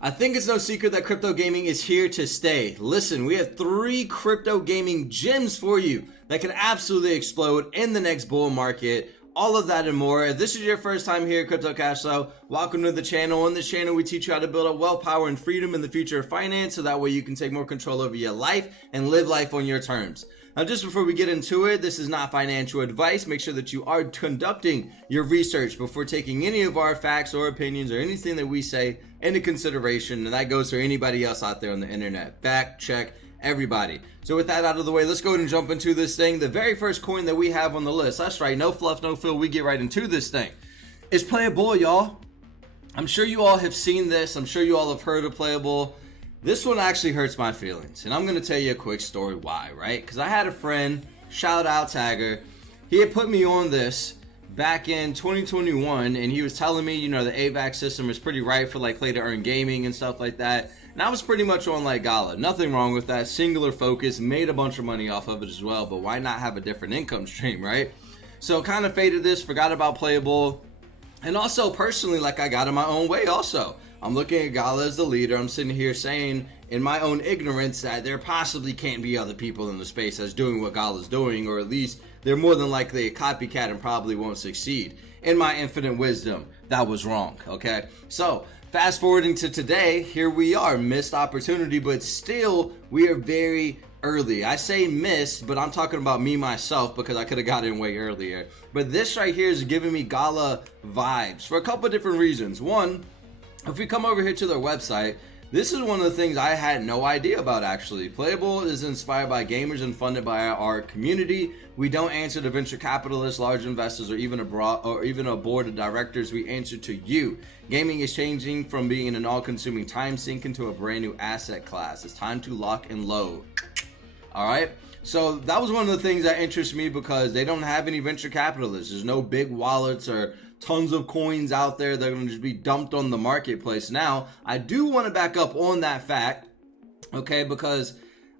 I think it's no secret that crypto gaming is here to stay. Listen, we have 3 crypto gaming gems for you that can absolutely explode in the next bull market. All of that and more. If this is your first time here at Crypto Cash Flow, welcome to the channel. On this channel, we teach you how to build up wealth, power, and freedom in the future of finance, so that way you can take more control over your life and live life on your terms. Now, just before we get into it, this is not financial advice. Make sure that you are conducting your research before taking any of our facts or opinions or anything that we say into consideration, and that goes for anybody else out there on the internet. Fact check everybody. So with that out of the way, let's go ahead and jump into this thing. The very first coin that we have on the list, that's right, no fluff, no fill, we get right into this thing. It's Playable, y'all. I'm sure you all have seen this. I'm sure you all have heard of Playable. This one actually hurts my feelings, and I'm going to tell you a quick story why, right? Because I had a friend, shout out Tagger, he had put me on this back in 2021, and he was telling me, you know, the AVAX system is pretty right for like play to earn gaming and stuff like that. And I was pretty much on like Gala. Nothing wrong with that. Singular focus, made a bunch of money off of it as well, but why not have a different income stream, right? So kind of faded this, forgot about Playable. And also personally, like I got in my own way also. I'm looking at Gala as the leader. I'm sitting here saying in my own ignorance that there possibly can't be other people in the space that's doing what Gala's doing, or at least they're more than likely a copycat and probably won't succeed. In my infinite wisdom, that was wrong, okay? So fast forwarding to today, here we are, missed opportunity, but still we are very early. I say missed, but I'm talking about me myself because I could have got in way earlier. But this right here is giving me Gala vibes for a couple of different reasons. One, if we come over here to their website, this is one of the things I had no idea about actually. Playable is inspired by gamers and funded by our community. We don't answer to venture capitalists, large investors, or even a board of directors. We answer to you. Gaming is changing from being an all-consuming time sink into a brand new asset class. It's time to lock and load. All right. So that was one of the things that interests me because they don't have any venture capitalists. There's no big wallets or tons of coins out there that are going to just be dumped on the marketplace. Now, I do want to back up on that fact, okay, because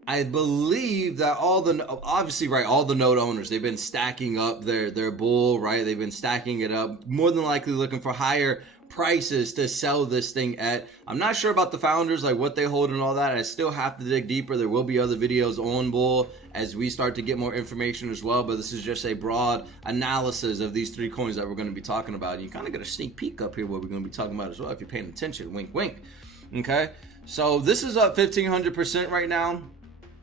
I believe that all the node owners, they've been stacking up their bull, right? They've been stacking it up, more than likely looking for higher prices to sell this thing at. I'm not sure about the founders, like what they hold and all that. I still have to dig deeper. There will be other videos on bull as we start to get more information as well, but this is just a broad analysis of these 3 coins that we're going to be talking about. And you kind of get a sneak peek up here what we're going to be talking about as well if you're paying attention. Wink wink. Okay, so this is up 1500% right now,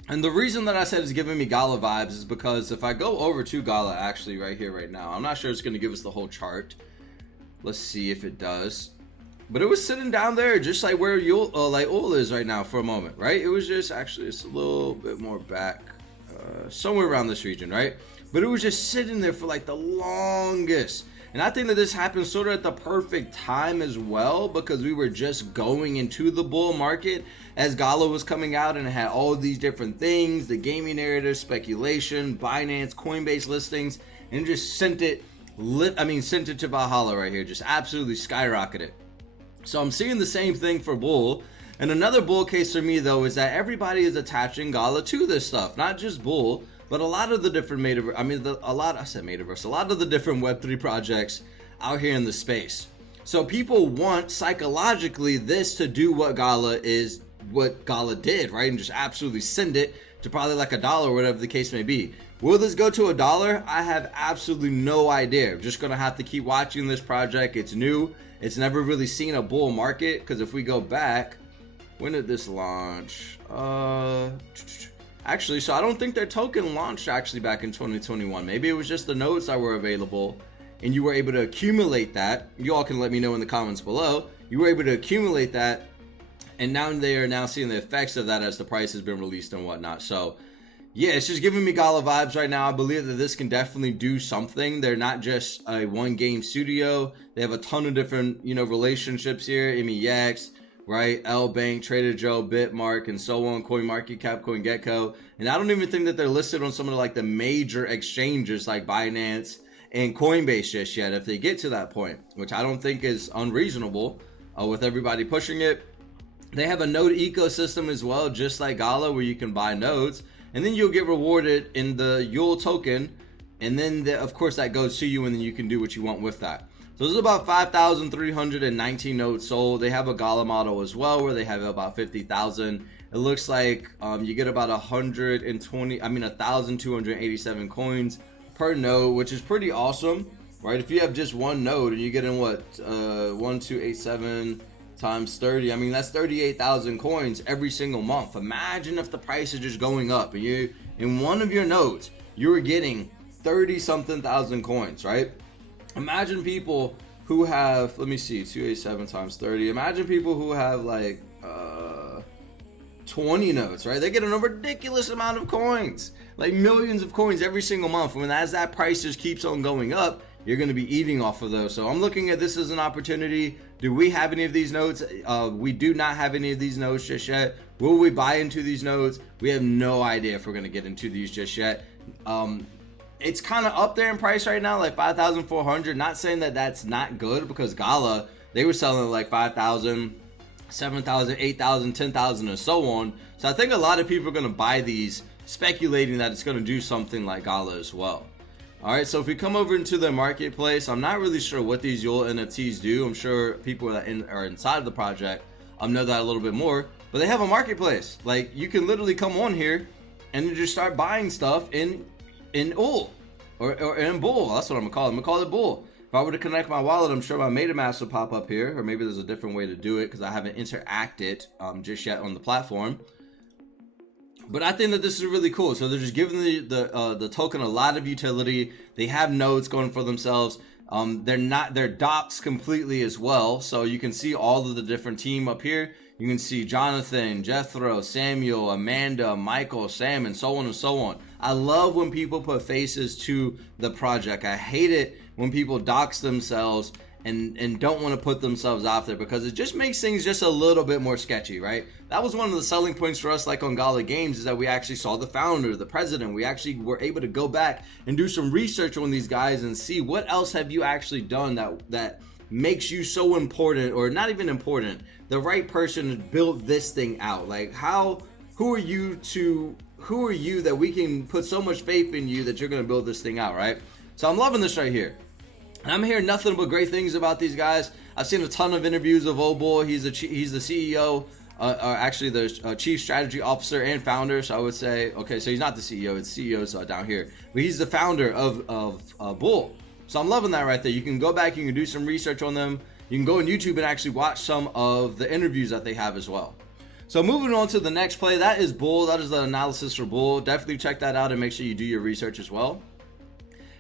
and the reason that I said it's giving me Gala vibes is because if I go over to Gala actually right here right now, I'm not sure it's going to give us the whole chart. Let's see if it does. But it was sitting down there just like where Ul is right now for a moment, right? It was just actually it's a little bit more back, somewhere around this region, right? But it was just sitting there for like the longest. And I think that this happened sort of at the perfect time as well, because we were just going into the bull market as Gala was coming out, and it had all these different things, the gaming narrative, speculation, Binance, Coinbase listings, and just sent it to Valhalla right here, just absolutely skyrocketed. So I'm seeing the same thing for bull. And another bull case for me though is that everybody is attaching Gala to this stuff, not just bull, but a lot of the different a lot of the different Web3 projects out here in the space. So people want psychologically this to do what Gala did, right? And just absolutely send it to probably like $1 or whatever the case may be. Will this go to $1? I have absolutely no idea. I'm just gonna have to keep watching this project. It's new. It's never really seen a bull market, because if we go back, when did this launch? Actually, so I don't think their token launched actually back in 2021. Maybe it was just the nodes that were available and you were able to accumulate that. You all can let me know in the comments below. You were able to accumulate that, and now they are now seeing the effects of that as the price has been released and whatnot. So yeah, it's just giving me Gala vibes right now. I believe that this can definitely do something. They're not just a one game studio. They have a ton of different, relationships here. MEX, right? L Bank, Trader Joe, Bitmark, and so on. CoinMarketCap, CoinGecko. And I don't even think that they're listed on some of the major exchanges like Binance and Coinbase just yet, if they get to that point, which I don't think is unreasonable with everybody pushing it. They have a node ecosystem as well, just like Gala, where you can buy nodes. And then you'll get rewarded in the Yule token. And then, of course, that goes to you, and then you can do what you want with that. So this is about 5,319 notes sold. They have a Gala model as well where they have about 50,000. It looks like you get about 1,287 coins per node, which is pretty awesome, right? If you have just one node and you get in what 1,287 times 30, I mean that's 38,000 coins every single month. Imagine if the price is just going up and you in one of your nodes you were getting 30 something thousand coins, right? Imagine people who have, let me see, 287 times 30. Imagine people who have like 20 nodes, right? They get a ridiculous amount of coins, like millions of coins every single month. And as that price just keeps on going up, you're going to be eating off of those. So I'm looking at this as an opportunity. Do we have any of these nodes? We do not have any of these nodes just yet. Will we buy into these nodes? We have no idea if we're going to get into these just yet. It's kind of up there in price right now, like 5,400. Not saying that that's not good, because Gala, they were selling like 5,000, 7,000, 8,000, 10,000 and so on. So I think a lot of people are going to buy these speculating that it's going to do something like Gala as well. All right, so if we come over into the marketplace, I'm not really sure what these YOLO NFTs do. I'm sure people that are inside of the project know that a little bit more, but they have a marketplace. Like, you can literally come on here and just start buying stuff in UL or in Bull. That's what I'm gonna call it. I'm gonna call it Bull. If I were to connect my wallet, I'm sure my MetaMask will pop up here, or maybe there's a different way to do it because I haven't interacted just yet on the platform. But I think that this is really cool. So they're just giving the token a lot of utility. They have nodes going for themselves. They're docs completely as well. So you can see all of the different team up here. You can see Jonathan, Jethro, Samuel, Amanda, Michael, Sam, and so on and so on. I love when people put faces to the project. I hate it when people dox themselves and don't want to put themselves out there, because it just makes things just a little bit more sketchy, right? That was one of the selling points for us, like on Gala Games, is that we actually saw the founder, the president. We actually were able to go back and do some research on these guys and see what else have you actually done that makes you so important, or not even important, the right person to build this thing out. Like, who are you that we can put so much faith in you that you're going to build this thing out, right? So I'm loving this right here. And I'm hearing nothing but great things about these guys. I've seen a ton of interviews of old boy. He's the CEO, or actually the chief strategy officer and founder. So I would say, okay, so he's not the CEO. It's CEO's down here, but he's the founder of Bull. So I'm loving that right there. You can go back, you can do some research on them. You can go on YouTube and actually watch some of the interviews that they have as well. So moving on to the next play, that is Bull. That is the analysis for Bull. Definitely check that out and make sure you do your research as well.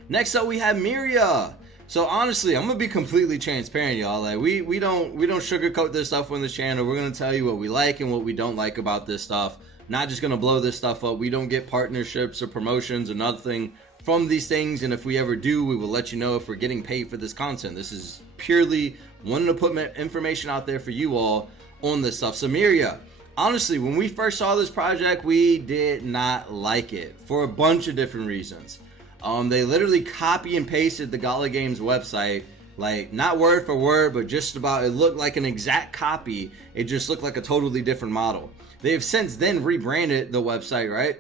Next up, we have Miria. So honestly, I'm gonna be completely transparent, y'all. Like, we don't sugarcoat this stuff on this channel. We're gonna tell you what we like and what we don't like about this stuff. Not just gonna blow this stuff up. We don't get partnerships or promotions or nothing from these things, and if we ever do, we will let you know if we're getting paid for this content. This is purely wanting to put information out there for you all on this stuff. So Miria, honestly, when we first saw this project, we did not like it for a bunch of different reasons. They literally copy and pasted the Gala Games website, like not word for word, but just about, it looked like an exact copy. It just looked like a totally different model. They have since then rebranded the website, right,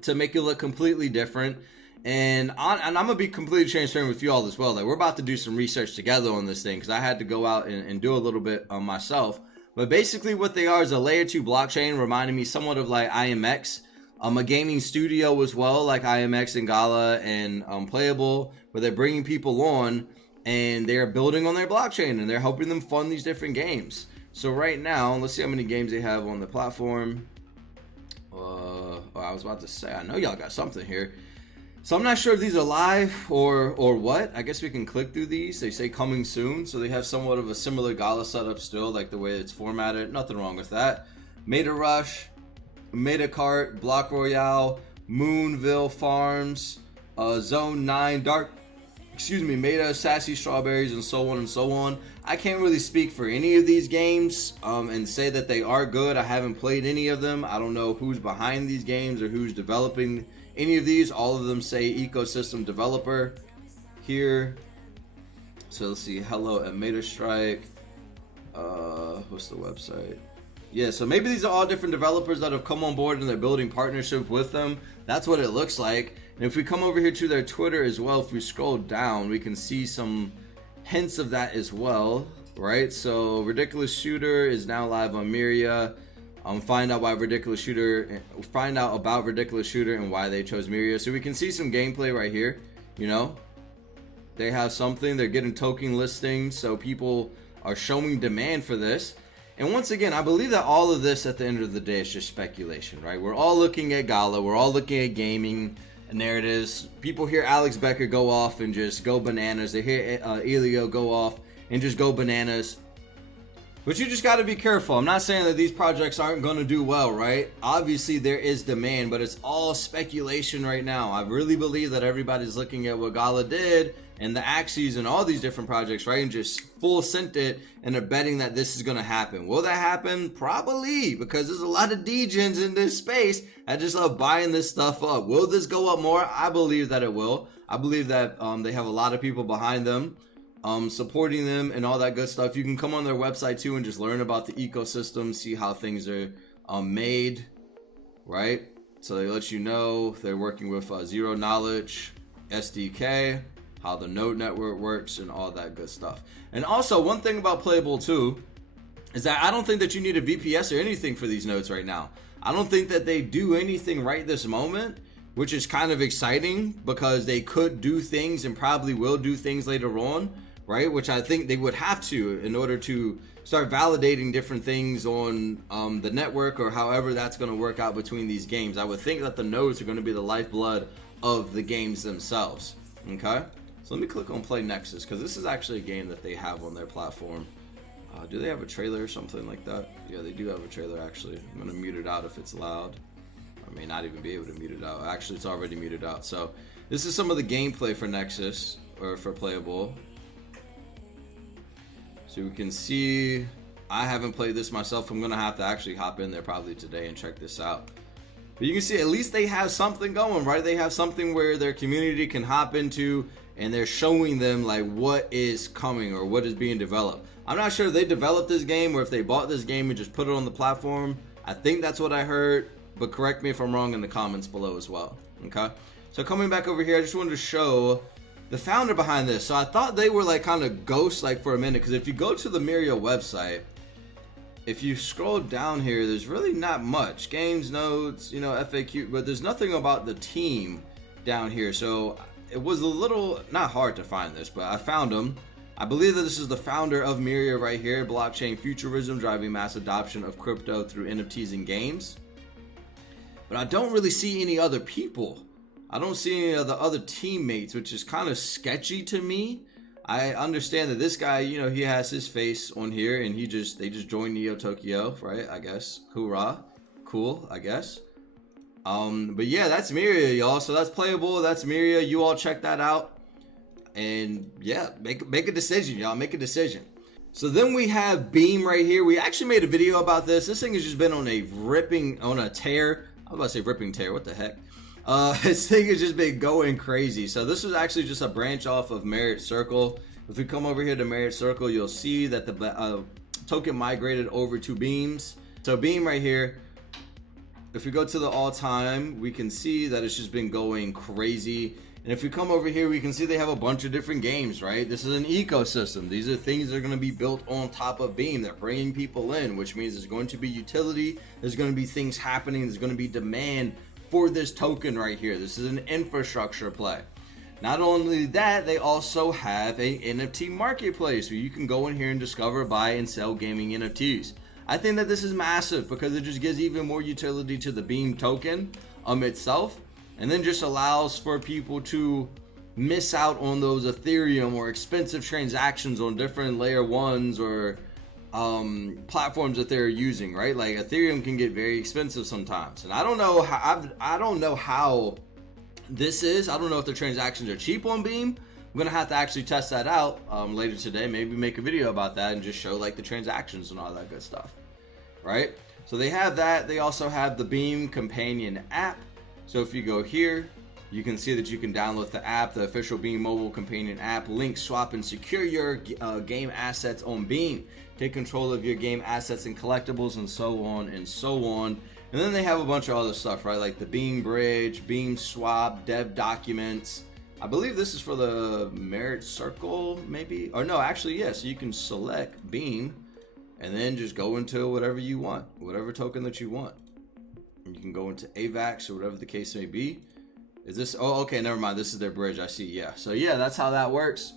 to make it look completely different. And I'm gonna be completely transparent with you all as well. Like, we're about to do some research together on this thing, because I had to go out and do a little bit myself. But basically what they are is a layer 2 blockchain, reminding me somewhat of like IMX. A gaming studio as well, like IMX and Gala and Playable, where they're bringing people on and they're building on their blockchain and they're helping them fund these different games. So right now, let's see how many games they have on the platform. I was about to say, I know y'all got something here. So I'm not sure if these are live or what. I guess we can click through these. They say coming soon, so they have somewhat of a similar Gala setup still, like the way it's formatted. Nothing wrong with that. Meta Rush, Meta Kart, Block Royale, Moonville Farms, Zone 9, Meta, Sassy Strawberries, and so on and so on. I can't really speak for any of these games and say that they are good. I haven't played any of them. I don't know who's behind these games or who's developing any of these. All of them say ecosystem developer here. So let's see, hello at Meta Strike. What's the website? Yeah, so maybe these are all different developers that have come on board and they're building partnership with them. That's what it looks like. And if we come over here to their Twitter as well, if we scroll down, we can see some hints of that as well, right? So Ridiculous Shooter is now live on Miria. Find out about Ridiculous Shooter and why they chose Miria. So we can see some gameplay right here. You know, they have something. They're getting token listings, so people are showing demand for this. And once again, I believe that all of this at the end of the day is just speculation, right? We're all looking at Gala. We're all looking at gaming narratives. People hear Alex Becker go off and just go bananas. They hear Elio go off and just go bananas. But you just got to be careful. I'm not saying that these projects aren't going to do well, right? Obviously, there is demand, but it's all speculation right now. I really believe that everybody's looking at what Gala did and the Axes and all these different projects, right? And just full sent it, and they're betting that this is going to happen. Will that happen? Probably, because there's a lot of degens in this space that just love buying this stuff up. Will this go up more? I believe that it will. I believe that they have a lot of people behind them, supporting them and all that good stuff. You can come on their website too and just learn about the ecosystem, see how things are made, right? So they let you know they're working with Zero Knowledge SDK, how the node network works and all that good stuff. And also one thing about Playable too is that I don't think that you need a VPS or anything for these nodes right now. I don't think that they do anything right this moment, which is kind of exciting because they could do things and probably will do things later on, right? Which I think they would have to in order to start validating different things on the network, or however that's going to work out between these games. I would think that the nodes are going to be the lifeblood of the games themselves. Okay, so let me click on Play Nexus, because this is actually a game that they have on their platform. Do they have a trailer or something like that? Yeah, they do have a trailer actually. I'm going to mute it out if it's loud. I may not even be able to mute it out. Actually, it's already muted out. So this is some of the gameplay for Nexus, or for Playable. So we can see, I haven't played this myself. I'm gonna have to actually hop in there probably today and check this out. But you can see at least they have something going, right? They have something where their community can hop into, and they're showing them like what is coming or what is being developed. I'm not sure if they developed this game or if they bought this game and just put it on the platform. I think that's what I heard, but correct me if I'm wrong in the comments below as well. Okay, so coming back over here, I just wanted to show the founder behind this. So I thought they were like kind of ghosts like for a minute, because if you go to the Miria website, if you scroll down here, there's really not much. Games, notes, you know, FAQ, but there's nothing about the team down here. So it was a little, not hard to find this, but I found them. I believe that this is the founder of Miria right here. Blockchain futurism, driving mass adoption of crypto through NFTs and games. But I don't really see any other people. I don't see any of the other teammates, which is kind of sketchy to me. I understand that this guy, you know, he has his face on here, and they just joined Neo Tokyo, right? I guess. Hoorah. Cool, I guess. But yeah, that's Miria, y'all. So that's Playable. That's Miria. You all check that out. And yeah, make a decision, y'all. Make a decision. So then we have Beam right here. We actually made a video about this. This thing has just been on a tear. I was about to say ripping tear. What the heck? This thing has just been going crazy. So this was actually just a branch off of Merit Circle. If we come over here to Merit Circle, you'll see that the token migrated over to Beams. So Beam right here, if we go to the all-time, we can see that it's just been going crazy. And if we come over here, we can see they have a bunch of different games, right? This is an ecosystem. These are things that are going to be built on top of Beam. They're bringing people in, which means there's going to be utility. There's going to be things happening. There's going to be demand for this token right here. This is an infrastructure play. Not only that, they also have a NFT marketplace where you can go in here and discover, buy, and sell gaming NFTs. I think that this is massive because it just gives even more utility to the Beam token itself, and then just allows for people to miss out on those Ethereum or expensive transactions on different layer ones or platforms that they're using, right? Like Ethereum can get very expensive sometimes, and I don't know how this is. I don't know if the transactions are cheap on Beam. I'm gonna have to actually test that out later today. Maybe make a video about that and just show like the transactions and all that good stuff, right? So they have that. They also have the Beam companion app. So if you go here, you can see that you can download the app, the official Beam mobile companion app. Link, swap, and secure your game assets on Beam. Take control of your game assets and collectibles, and so on and so on. And then they have a bunch of other stuff, right? Like the Beam Bridge, Beam Swap, Dev Documents, I believe this is for the merit circle, maybe? Or no, actually, yes. You can select Beam and then just go into whatever you want, whatever token that you want. And you can go into AVAX or whatever the case may be. Is this, oh, okay, never mind. This is their bridge, I see, yeah. So yeah, that's how that works.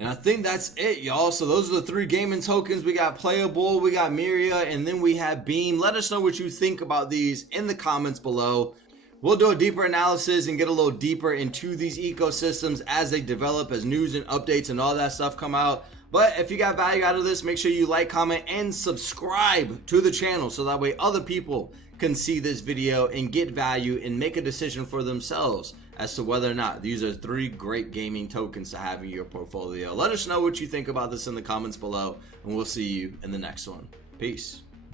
And I think that's it, y'all. So those are the 3 gaming tokens. We got Playable, we got Miria, and then we have Beam. Let us know what you think about these in the comments below. We'll do a deeper analysis and get a little deeper into these ecosystems as they develop, as news and updates and all that stuff come out. But if you got value out of this, make sure you like, comment, and subscribe to the channel so that way other people can see this video and get value and make a decision for themselves as to whether or not these are 3 great gaming tokens to have in your portfolio. Let us know what you think about this in the comments below, and we'll see you in the next one. Peace.